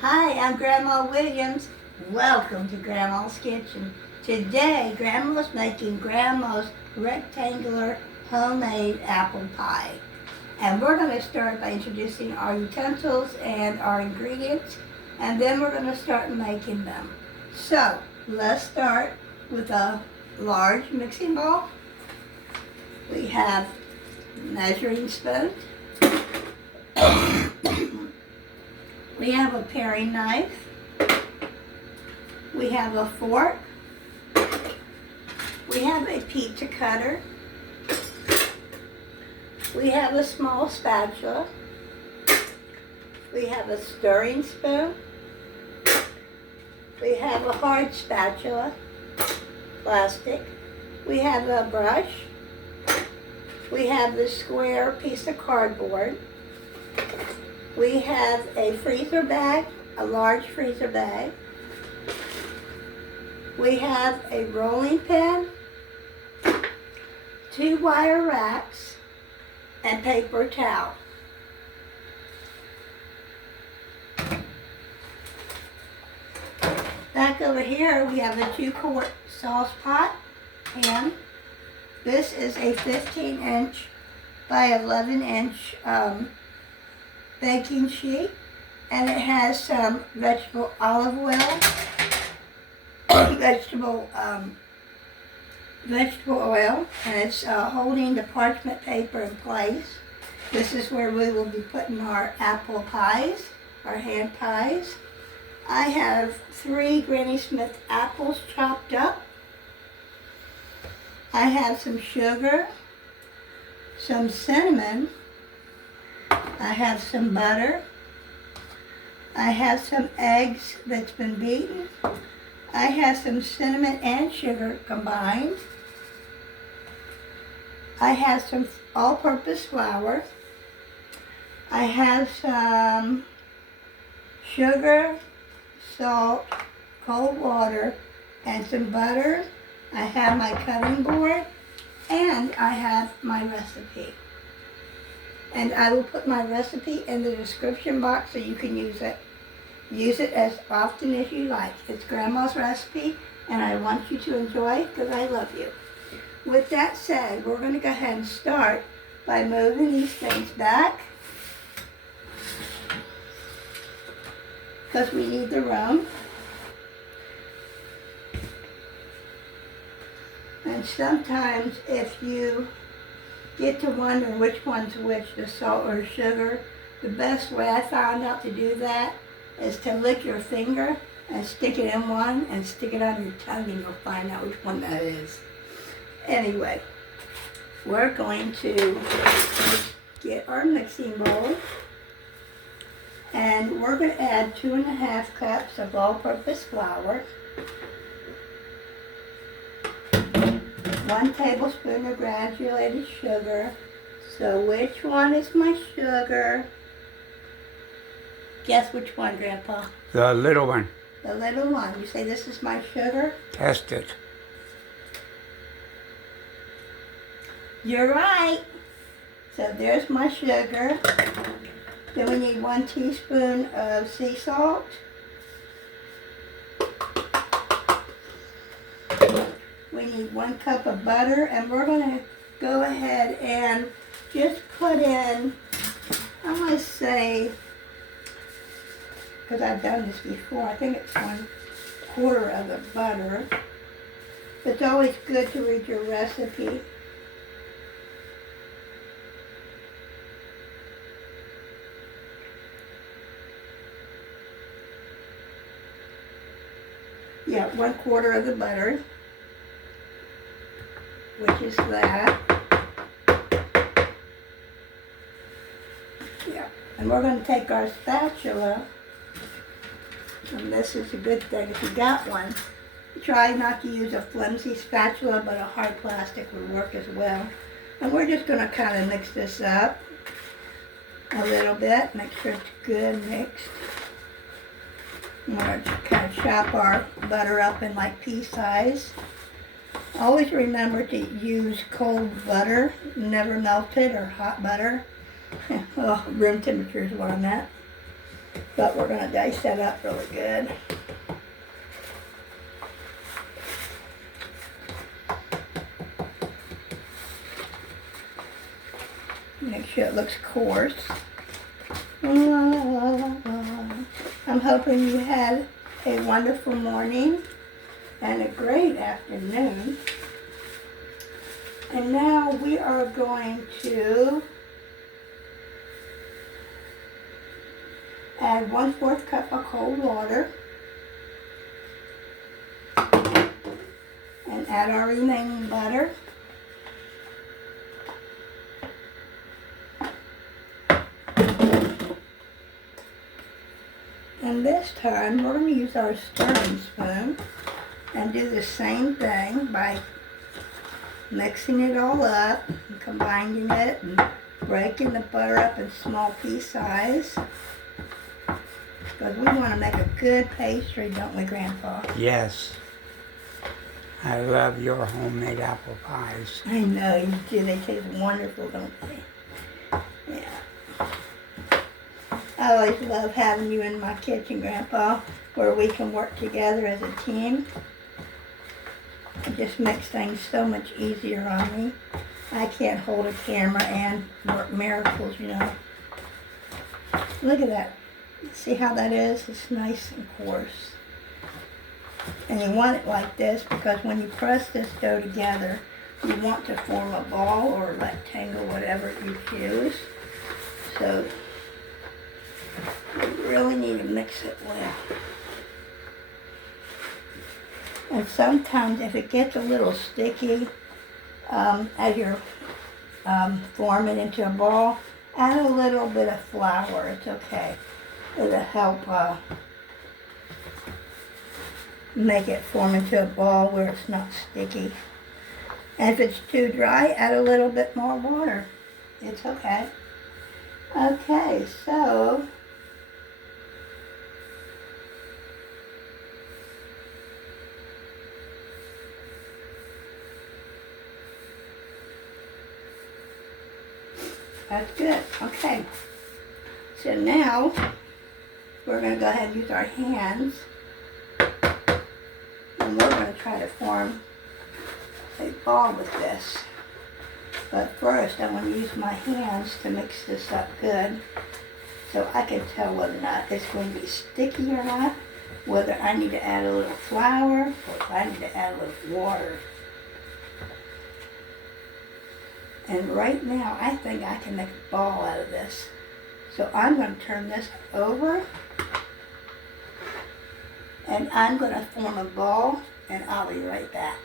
Hi, I'm Grandma Williams. Welcome to Grandma's Kitchen. Today, Grandma's making Grandma's rectangular homemade apple pie. And we're going to start by introducing our utensils and our ingredients, and then we're going to start making them. So, let's start with a large mixing bowl. We have measuring spoons. We have a paring knife. We have a fork. We have a pizza cutter. We have a small spatula. We have a stirring spoon. We have a hard spatula, plastic. We have a brush. We have the square piece of cardboard. We have a freezer bag, a large freezer bag. We have a rolling pin, 2 wire racks, and paper towel. Back over here, we have a 2-quart sauce pot pan. This is a 15-inch by 11-inch baking sheet, and it has some vegetable olive oil, vegetable oil, and it's holding the parchment paper in place. This is where we will be putting our apple pies, our hand pies. I have 3 Granny Smith apples chopped up. I have some sugar, some cinnamon. I have some butter. I have some eggs that's been beaten. I have some cinnamon and sugar combined. I have some all-purpose flour. I have some sugar, salt, cold water, and some butter. I have my cutting board, and I have my recipe. And I will put my recipe in the description box so you can use it. Use it as often as you like. It's Grandma's recipe, and I want you to enjoy it because I love you. With that said, we're going to go ahead and start by moving these things back because we need the room. And sometimes if you get to wonder which one's which, the salt or sugar, the best way I found out to do that is to lick your finger and stick it in one and stick it on your tongue, and you'll find out which one that is. Anyway, we're going to get our mixing bowl, and we're going to add 2.5 cups of all-purpose flour, 1 tablespoon of granulated sugar. So which one is my sugar? Guess which one, Grandpa? The little one. The little one. You say this is my sugar? Test it. You're right. So there's my sugar. Then we need 1 teaspoon of sea salt. We need 1 cup of butter, and we're going to go ahead and just put in, I'm going to say, because I've done this before, I think it's 1/4 of the butter. It's always good to read your recipe. Yeah, 1/4 of the butter, which is that. Yeah, and we're going to take our spatula, and this is a good thing if you got one. Try not to use a flimsy spatula, but a hard plastic would work as well. And we're just going to kind of mix this up a little bit, make sure it's good mixed. We're going to kind of chop our butter up in like pea size. Always remember to use cold butter, never melted or hot butter. Oh, room temperature is what I'm at. but we're going to dice that up really good. Make sure it looks coarse. I'm hoping you had a wonderful morning and a great afternoon. And now we are going to add 1/4 cup of cold water and add our remaining butter. And this time we're going to use our stirring spoon and do the same thing by mixing it all up and combining it and breaking the butter up in small piece size. Because we want to make a good pastry, don't we, Grandpa? Yes. I love your homemade apple pies. I know you do. They taste wonderful, don't they? Yeah. I always love having you in my kitchen, Grandpa, where we can work together as a team. It just makes things so much easier on me. I can't hold a camera and work miracles, you know. Look at that. See how that is? It's nice and coarse. And you want it like this because when you press this dough together, you want to form a ball or a rectangle, whatever you choose. So you really need to mix it well. And sometimes if it gets a little sticky as you're forming into a ball, add a little bit of flour. It's okay. It'll help make it form into a ball where it's not sticky. And if it's too dry, add a little bit more water. It's okay. Okay, so that's good. Okay. So now we're going to go ahead and use our hands, and we're going to try to form a ball with this. But first I want to use my hands to mix this up good so I can tell whether or not it's going to be sticky or not, whether I need to add a little flour or if I need to add a little water. And right now I think I can make a ball out of this. So I'm going to turn this over and I'm going to form a ball and I'll be right back.